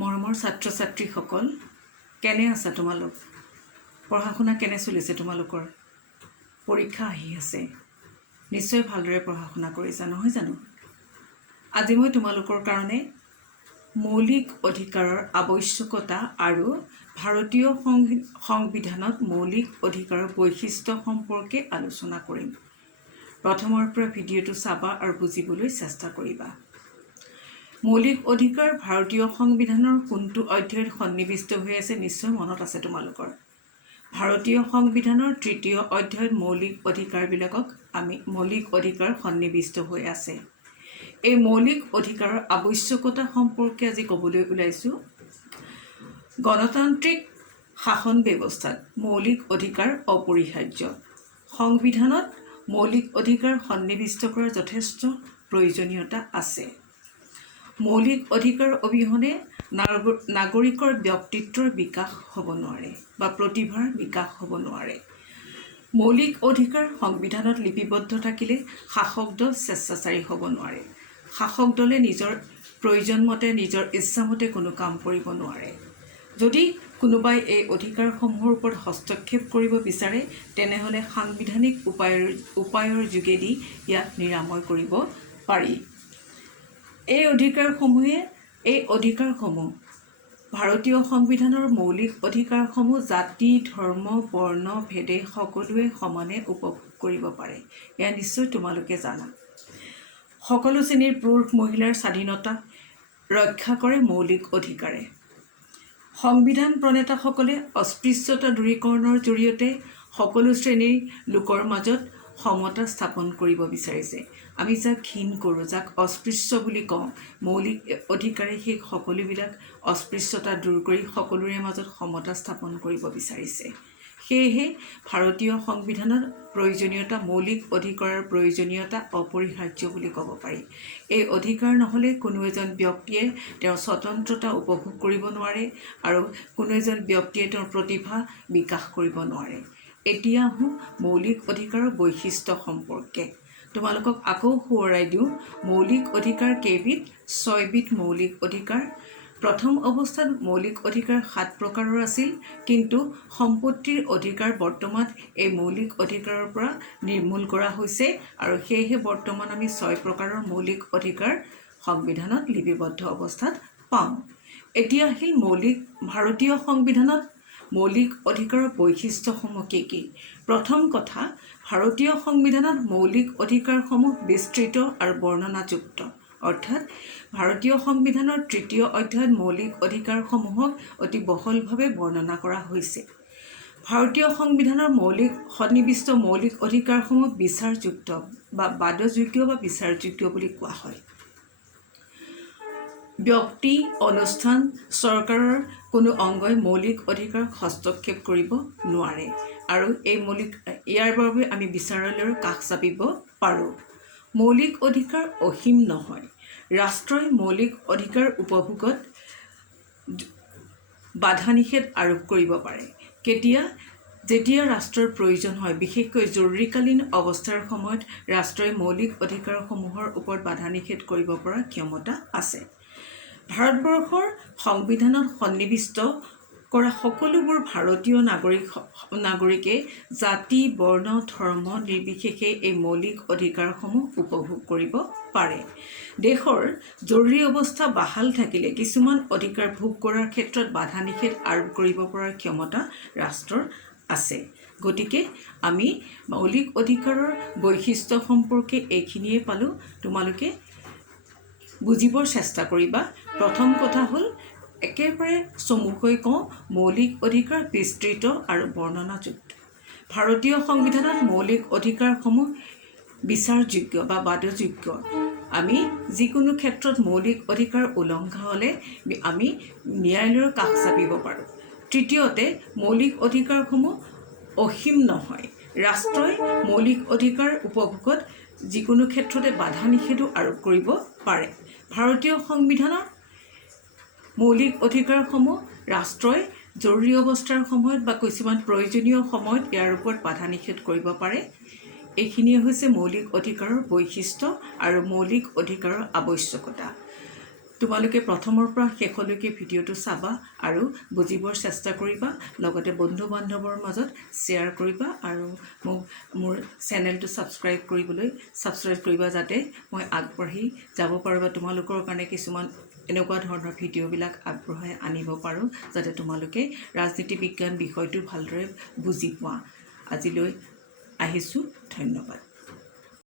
মৰমৰ ছাত্ৰ ছাত্ৰীসকল, কেনে আছা তোমালোক? পঢ়া শুনা কেনে চলিছে তোমালোকৰ? পৰীক্ষা আহি আছে, নিশ্চয় ভালদৰে পঢ়া শুনা কৰিছা নহয় জানো? আজি মই তোমালোকৰ কাৰণে মৌলিক অধিকাৰৰ আৱশ্যকতা আৰু ভাৰতীয় সংবিধানত মৌলিক অধিকাৰৰ বৈশিষ্ট্য সম্পৰ্কে আলোচনা কৰিম। প্ৰথমৰ পৰা ভিডিঅ'টো চাবা আৰু বুজিবলৈ চেষ্টা কৰিবা। মৌলিক অধিকাৰ ভাৰতীয় সংবিধানৰ কোনটো অধ্যায়ত সন্নিৱিষ্ট হৈ আছে নিশ্চয় মনত আছে তোমালোকৰ। ভাৰতীয় সংবিধানৰ ৩য় অধ্যায়ত মৌলিক অধিকাৰ সন্নিৱিষ্ট হৈ আছে। এই মৌলিক অধিকাৰৰ আৱশ্যকতা সম্পৰ্কে আজি ক'বলৈ ওলাইছোঁ। গণতান্ত্ৰিক শাসন ব্যৱস্থাত মৌলিক অধিকাৰ অপৰিহাৰ্য। সংবিধানত মৌলিক অধিকাৰ সন্নিৱিষ্ট কৰাৰ যথেষ্ট প্ৰয়োজনীয়তা আছে। মৌলিক অধিকাৰ অবিহনে নাগৰিকৰ ব্যক্তিত্বৰ বিকাশ হ'ব নোৱাৰে বা প্ৰতিভাৰ বিকাশ হ'ব নোৱাৰে। মৌলিক অধিকাৰ সংবিধানত লিপিবদ্ধ থাকিলে শাসক দল স্বেচ্ছাচাৰী হ'ব নোৱাৰে। শাসক দলে নিজৰ প্ৰয়োজনমতে নিজৰ ইচ্ছামতে কোনো কাম কৰিব নোৱাৰে। যদি কোনোবাই এই অধিকাৰসমূহৰ ওপৰত হস্তক্ষেপ কৰিব বিচাৰে তেনেহ'লে সাংবিধানিক উপায়ৰ যোগেদি ইয়াক নিৰাময় কৰিব পাৰি। এই অধিকাৰসমূহ ভাৰতীয় সংবিধানৰ মৌলিক অধিকাৰসমূহ জাতি, ধৰ্ম, বৰ্ণ ভেদে সকলোৱে সমানে উপভোগ কৰিব পাৰে। এয়া নিশ্চয় তোমালোকে জানা। সকলো শ্ৰেণীৰ পুৰুষ মহিলাৰ স্বাধীনতা ৰক্ষা কৰে মৌলিক অধিকাৰে। সংবিধান প্ৰণেতাসকলে অস্পৃশ্যতা দূৰীকৰণৰ জৰিয়তে সকলো শ্ৰেণীৰ লোকৰ মাজত সমতা স্থাপন কৰিব বিচাৰিছে। আমি যাক ঘিণ কৰোঁ, যাক অস্পৃশ্য বুলি কওঁ, মৌলিক অধিকাৰে সেই সকলোবিলাক অস্পৃশ্যতা দূৰ কৰি সকলোৰে মাজত সমতা স্থাপন কৰিব বিচাৰিছে। সেয়েহে ভাৰতীয় সংবিধানত মৌলিক অধিকাৰৰ প্ৰয়োজনীয়তা অপৰিহাৰ্য বুলি ক'ব পাৰি। এই অধিকাৰ নহ'লে কোনো এজন ব্যক্তিয়ে তেওঁৰ স্বতন্ত্ৰতা উপভোগ কৰিব নোৱাৰে আৰু কোনো এজন ব্যক্তিয়ে তেওঁৰ প্ৰতিভা বিকাশ কৰিব নোৱাৰে। এতিয়া আহোঁ মৌলিক অধিকাৰৰ বৈশিষ্ট্য সম্পৰ্কে। তোমালোকক আকৌ সোঁৱৰাই দিওঁ, মৌলিক অধিকাৰ কেইবিধ? 6বিধ মৌলিক অধিকাৰ। প্ৰথম অৱস্থাত মৌলিক অধিকাৰ 7 প্ৰকাৰৰ আছিল, কিন্তু সম্পত্তিৰ অধিকাৰ বৰ্তমান এই মৌলিক অধিকাৰৰ পৰা নিৰ্মূল কৰা হৈছে আৰু সেয়েহে বৰ্তমান আমি 6 প্ৰকাৰৰ মৌলিক অধিকাৰ সংবিধানত লিপিবদ্ধ অৱস্থাত পাওঁ। এতিয়া আহিল ভাৰতীয় সংবিধানত মৌলিক অধিকাৰৰ বৈশিষ্ট্যসমূহ কি কি? প্ৰথম কথা, ভাৰতীয় সংবিধানত মৌলিক অধিকাৰসমূহ বিস্তৃত আৰু বৰ্ণনাযুক্ত। অৰ্থাৎ ভাৰতীয় সংবিধানৰ 3য় অধ্যায়ত মৌলিক অধিকাৰসমূহক অতি বহলভাৱে বৰ্ণনা কৰা হৈছে। ভাৰতীয় সংবিধানৰ সন্নিৱিষ্ট মৌলিক অধিকাৰসমূহ বিচাৰযুক্ত বা বাদযোগ্য বা বিচাৰযোগ্য বুলি কোৱা হয়। ব্যক্তি, অনুষ্ঠান, চৰকাৰৰ কোনো অংগই মৌলিক অধিকাৰক হস্তক্ষেপ কৰিব নোৱাৰে আৰু ইয়াৰ বাবে আমি বিচাৰালয়ৰ কাষ চাপিব পাৰোঁ। মৌলিক অধিকাৰ অসীম নহয়। ৰাষ্ট্ৰই মৌলিক অধিকাৰ উপভোগত বাধা নিষেধ আৰোপ কৰিব পাৰে। যেতিয়া ৰাষ্ট্ৰৰ প্ৰয়োজন হয়, বিশেষকৈ জৰুৰীকালীন অৱস্থাৰ সময়ত ৰাষ্ট্ৰই মৌলিক অধিকাৰসমূহৰ ওপৰত বাধা নিষেধ কৰিব পৰা ক্ষমতা আছে। ভাৰতবৰ্ষৰ সংবিধানত সন্নিৱিষ্ট কৰা সকলোবোৰ ভাৰতীয় নাগৰিকে জাতি, বৰ্ণ, ধৰ্ম নিৰ্বিশেষে এই মৌলিক অধিকাৰসমূহ উপভোগ কৰিব পাৰে। দেশৰ জৰুৰী অৱস্থা বাহাল থাকিলে কিছুমান অধিকাৰ ভোগ কৰাৰ ক্ষেত্ৰত বাধা নিষেধ আৰোপ কৰিব পৰাৰ ক্ষমতা ৰাষ্ট্ৰৰ আছে। গতিকে আমি মৌলিক অধিকাৰৰ বৈশিষ্ট্য সম্পৰ্কে এইখিনিয়ে পালোঁ। তোমালোকে বুজিবৰ চেষ্টা কৰিবা। প্ৰথম কথা হ'ল, একেবাৰে চমুকৈ কওঁ, মৌলিক অধিকাৰ বিস্তৃত আৰু বৰ্ণনাযুক্ত। ভাৰতীয় সংবিধানত মৌলিক অধিকাৰসমূহ বিচাৰযোগ্য বা বাদযোগ্য। আমি যিকোনো ক্ষেত্ৰত মৌলিক অধিকাৰ উলংঘা হ'লে আমি ন্যায়ালয়ৰ কাষ চাপিব পাৰোঁ। তৃতীয়তে, মৌলিক অধিকাৰসমূহ অসীম নহয়। ৰাষ্ট্ৰই মৌলিক অধিকাৰ উপভোগত যিকোনো ক্ষেত্ৰতে বাধা নিষেধো আৰোপ কৰিব পাৰে। ভাৰতীয় সংবিধানৰ মৌলিক অধিকাৰসমূহ ৰাষ্ট্ৰই জৰুৰী অৱস্থাৰ সময়ত বা কিছুমান প্ৰয়োজনীয় সময়ত ইয়াৰ ওপৰত বাধা নিষেধ কৰিব পাৰে। এইখিনিয়ে হৈছে মৌলিক অধিকাৰৰ বৈশিষ্ট্য আৰু মৌলিক অধিকাৰৰ আৱশ্যকতা। তোমালোকে প্ৰথমৰ পৰা শেষলৈকে ভিডিঅ'টো চাবা আৰু বুজিবৰ চেষ্টা কৰিবা, লগতে বন্ধু বান্ধৱৰ মাজত শ্বেয়াৰ কৰিবা আৰু মোৰ চেনেলটো ছাবস্ক্ৰাইব কৰিবা যাতে মই আগবাঢ়ি যাব পাৰোঁ বা তোমালোকৰ কাৰণে কিছুমান এনেকুৱা ধৰণৰ ভিডিঅ'বিলাক আগবঢ়াই আনিব পাৰোঁ যাতে তোমালোকে ৰাজনীতি বিজ্ঞান বিষয়টো ভালদৰে বুজি পোৱা। আজিলৈ আহিছোঁ, ধন্যবাদ।